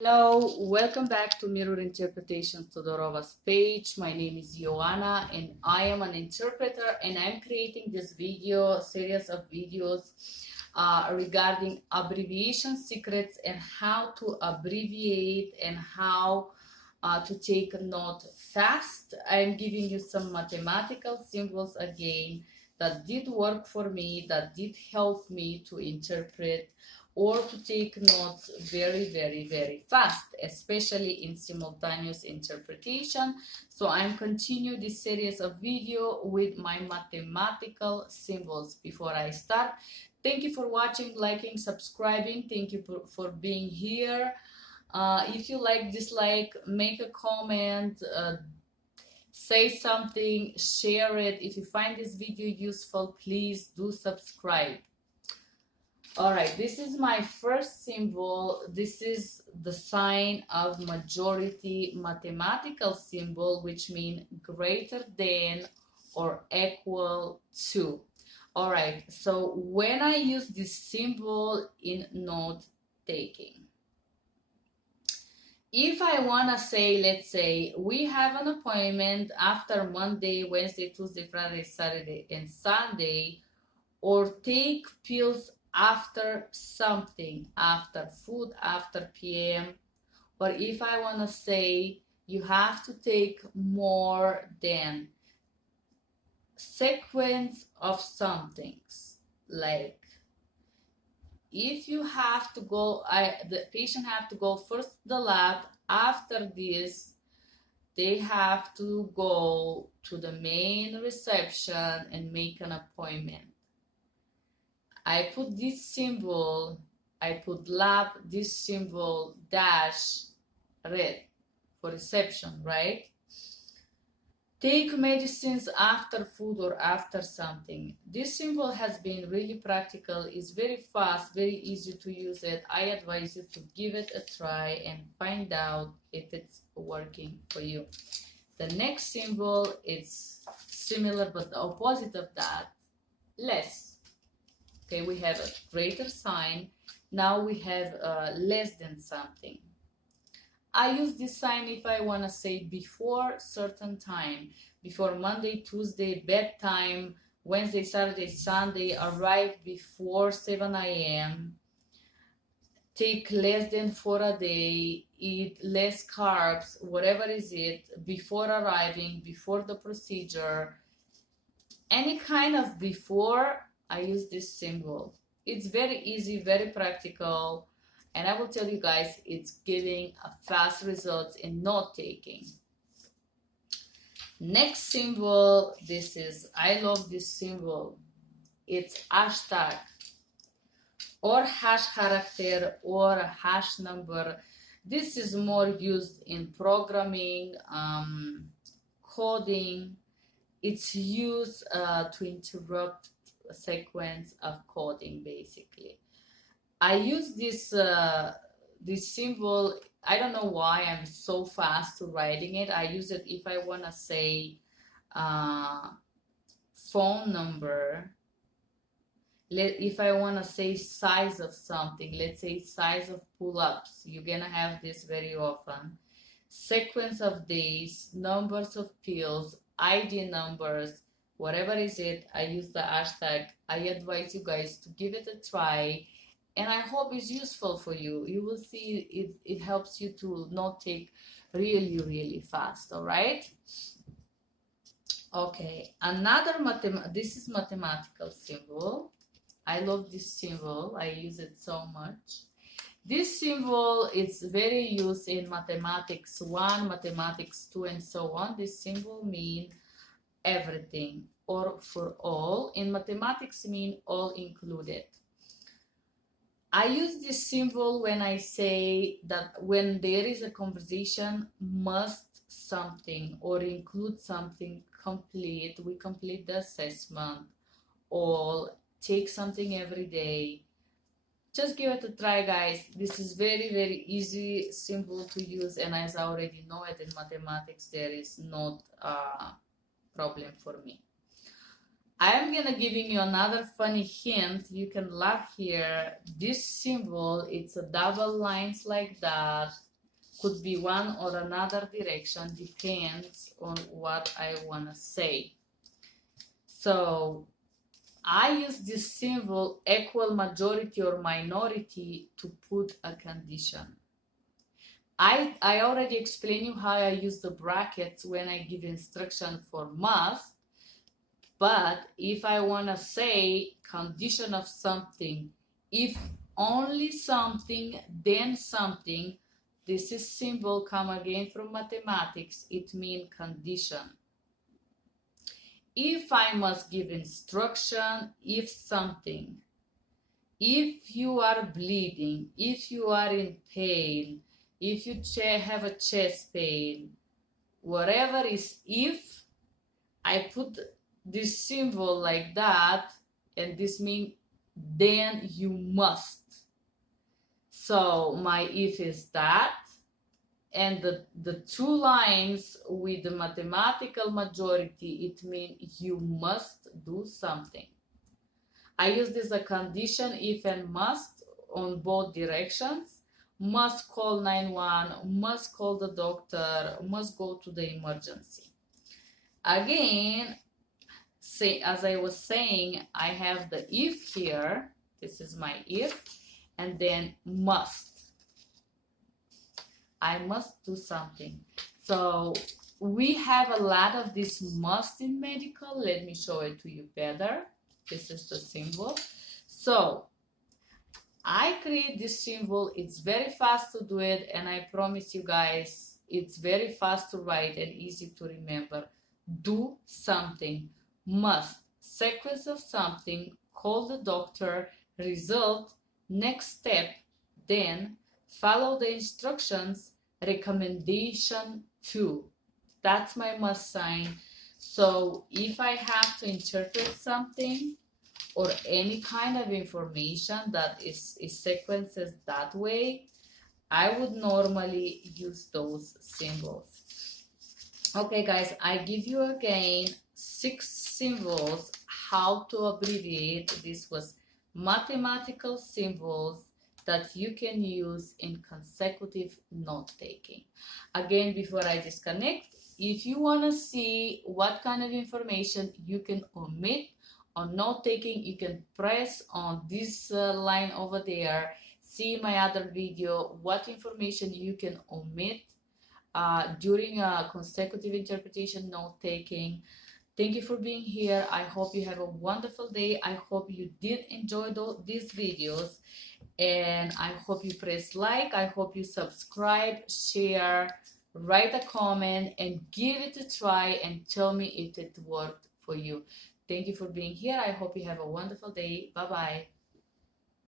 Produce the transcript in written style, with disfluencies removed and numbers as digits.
Hello, welcome back to Mirror Interpretation Todorova's page. My name is Joanna and I am an interpreter, and I'm creating this series of videos regarding abbreviation secrets and how to abbreviate and how to take a note fast. I'm giving you some mathematical symbols again that did work for me, that did help me to interpret or to take notes very fast, especially in simultaneous interpretation. So I'm continuing this series of video with my mathematical symbols. Before I start, thank you for watching, liking, subscribing. Thank you for being here. If you like, dislike, make a comment, say something, share it. If you find this video useful, please do subscribe. All right, this is my first symbol. This is the sign of majority mathematical symbol, which means greater than or equal to. All right, so when I use this symbol in note taking, if I want to say, let's say, we have an appointment after Monday, Wednesday, Tuesday, Friday, Saturday, and Sunday, or take pills after something, after food, after PM, or if I want to say you have to take more than sequence of somethings, like if you have to go, the patient have to go first to the lab, after this they have to go to the main reception and make an appointment. I put this symbol, I put lab, this symbol dash red for reception, right? Take medicines after food or after something. This symbol has been really practical, it's very fast, very easy to use it. I advise you to give it a try and find out if it's working for you. The next symbol is similar but the opposite of that, less. Okay, we have a greater sign. Now we have less than something. I use this sign if I want to say before certain time. Before Monday, Tuesday, bedtime, Wednesday, Saturday, Sunday, arrive before 7 a.m. Take less than 4 a day, eat less carbs, whatever is it, before arriving, before the procedure. Any kind of before, I use this symbol. It's very easy, very practical, and I will tell you guys, it's giving a fast results in note taking. Next symbol, I love this symbol. It's hashtag or hash character or a hash number. This is more used in programming, coding. It's used to interrupt a sequence of coding, basically. I use this symbol. I don't know why I'm so fast to writing it. I use it if I want to say phone number. If I want to say size of something, let's say size of pull-ups, you're gonna have this very often. Sequence of days, numbers of pills, ID numbers, whatever is it, I use the hashtag. I advise you guys to give it a try, and I hope it's useful for you. You will see it helps you to note take really fast. All right. Okay, this is mathematical symbol. I love this symbol. I use it so much. This symbol is very used in mathematics 1, mathematics 2, and so on. This symbol means everything or for all. In mathematics mean all included. I use this symbol when I say that when there is a conversation, must something or include something complete, we complete the assessment, all, take something every day. Just give it a try, guys. This is very easy, simple to use, and as I already know it in mathematics, there is not a problem for me. I am gonna giving you another funny hint. You can laugh here. This symbol, it's a double lines like that. could be one or another direction, depends on what I want to say. So I use this symbol equal, majority, or minority to put a condition. I already explained you how I use the brackets when I give instruction for must, but if I want to say condition of something, if only something, then something, this is symbol come again from mathematics, it means condition. If I must give instruction, if something, if you are bleeding, if you are in pain, if you have a chest pain, whatever is if, I put this symbol like that, and this means then you must. So my if is that, and the two lines with the mathematical majority, it means you must do something. I use this as a condition, if and must, on both directions. Must call 911, must call the doctor, must go to the emergency. Again, as I was saying, I have the if here. This is my if, and then must. I must do something. So we have a lot of this must in medical. Let me show it to you better. This is the symbol. So I create this symbol. It's very fast to do it, and I promise you guys, it's very fast to write and easy to remember. Do something. Must. Sequence of something. Call the doctor. Result. Next step. Then follow the instructions. Recommendation to. That's my must sign. So if I have to interpret something or any kind of information that is sequenced that way, I would normally use those symbols. Okay guys, I give you again 6 symbols how to abbreviate. This was mathematical symbols that you can use in consecutive note taking. Again, before I disconnect, if you want to see what kind of information you can omit on note taking, you can press on this line over there. See my other video, what information you can omit during a consecutive interpretation note taking. Thank you for being here. I hope you have a wonderful day. I hope you did enjoy these videos, and I hope you press like. I hope you subscribe, share, write a comment, and give it a try and tell me if it worked for you. Thank you for being here. I hope you have a wonderful day. Bye-bye.